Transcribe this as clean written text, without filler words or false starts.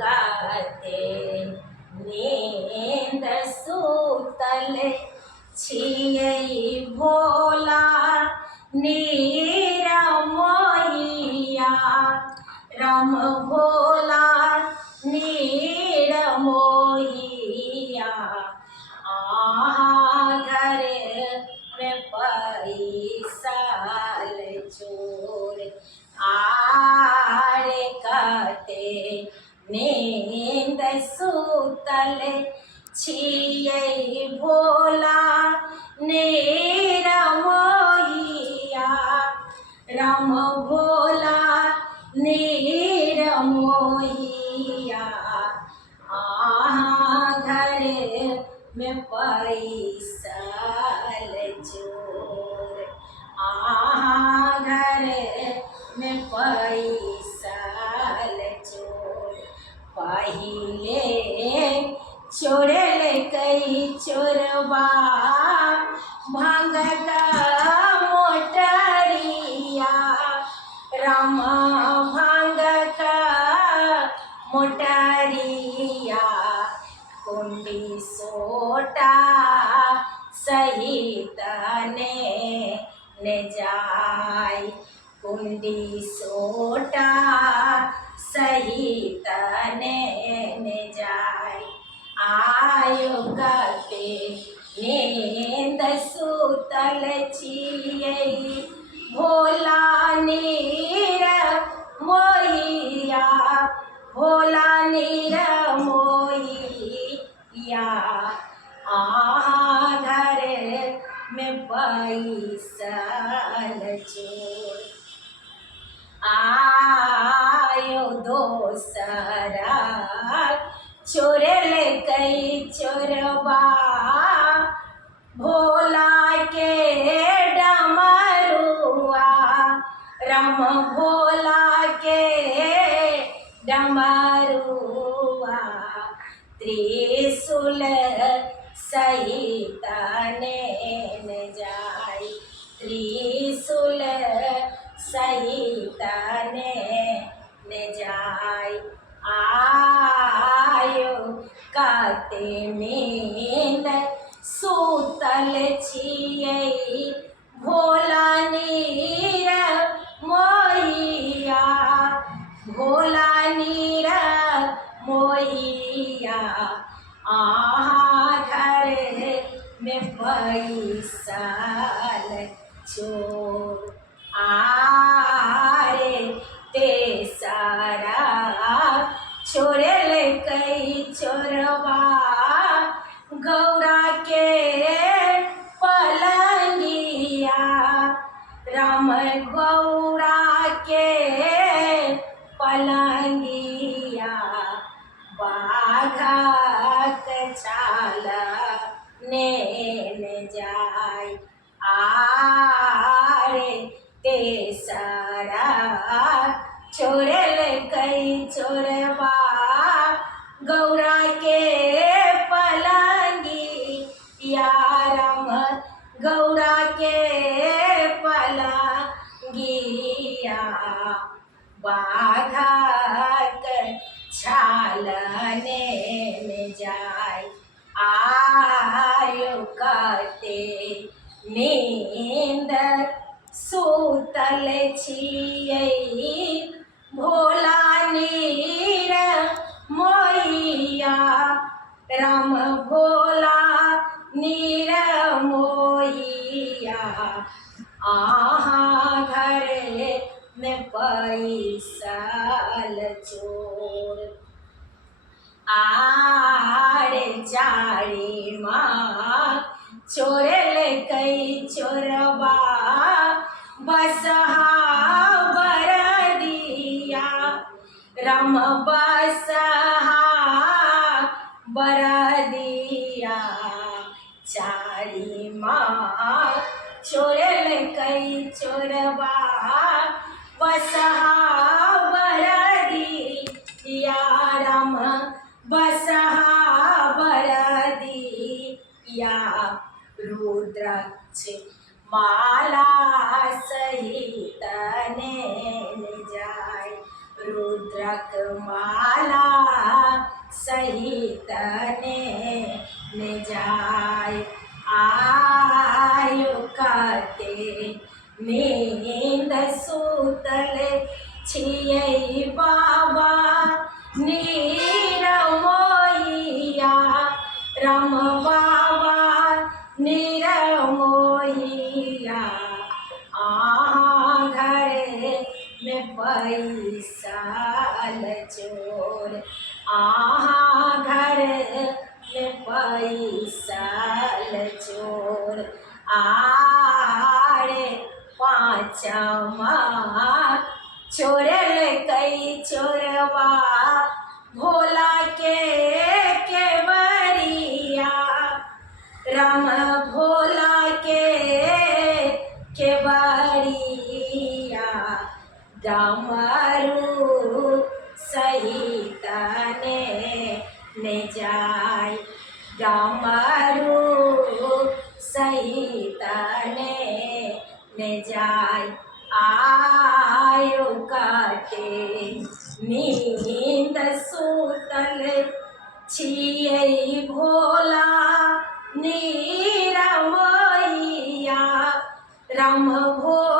काते नींद सूतल छियै भोला नीर मोहिया राम भोला नीर मोहिया घर में पैसाल चोर आरे कते नींद सूतल छियै भोला नीर मोहिया राम भोला नीर मोहिया घर में पैसाल चोर घर में पैसाल चोर पहिले चोरल कई चोरबा भांग का मोटरिया राम भांग का मोटरिया कुंडी सोटा सहित ने जाय कुंडी सोटा सहित ने जाय आयो कते नींद सूतल छियै भोला नीर मोहिया भोला नीर मोहिया घर में पैसाल चोर आयो दोसरा चोरल कई चोरबा भोला के डमरुआ राम भोला के डमरुआ त्रिशूल सहित ने जाय त्रिशूल सहित ने जाय आयो कते नींद सूतल छियै भोला नीर मोहिया भोला नीर मोहिया घर में पैसाल चोर आरे तेसरा चोरल कई चोरबा गौरा के पलंगिया राम गौरा के पलंगिया बाघक छाल ने जाय आरे तेसरा चोरल कई चोरबा गौरा के पलंगिया राम गौरा के पलंगिया बाघक छाल ने जाय आयो कते नींद सूतल छियै भोला नीर मोहिया राम भोला नीर मोहिया घर में पैसाल चोर आरे चारी माँ चोरल कई चोरबा बसहा बरदिया राम बसहा बरदिया चारी माँ चोरल कई चोरबा बसहा बरदिया राम बसहा बरदिया रुद्राक्ष माला सहित ने जाय रुद्र रखमाला सहित ने जाय आयो काते नींद सुतल छियै बाबा निरमोइया राम बाबा निरमोइया घरे में पैसा चोर घर में पैसा चोर आरे पाँचमा चोरल कई चोरवा भोला के बरिया राम भोला के बरिया डमरू सहित ने जाय डमरू सहित ने जाय आयो काटे नींद सुतल छियै भोला निरमोइया राम भोला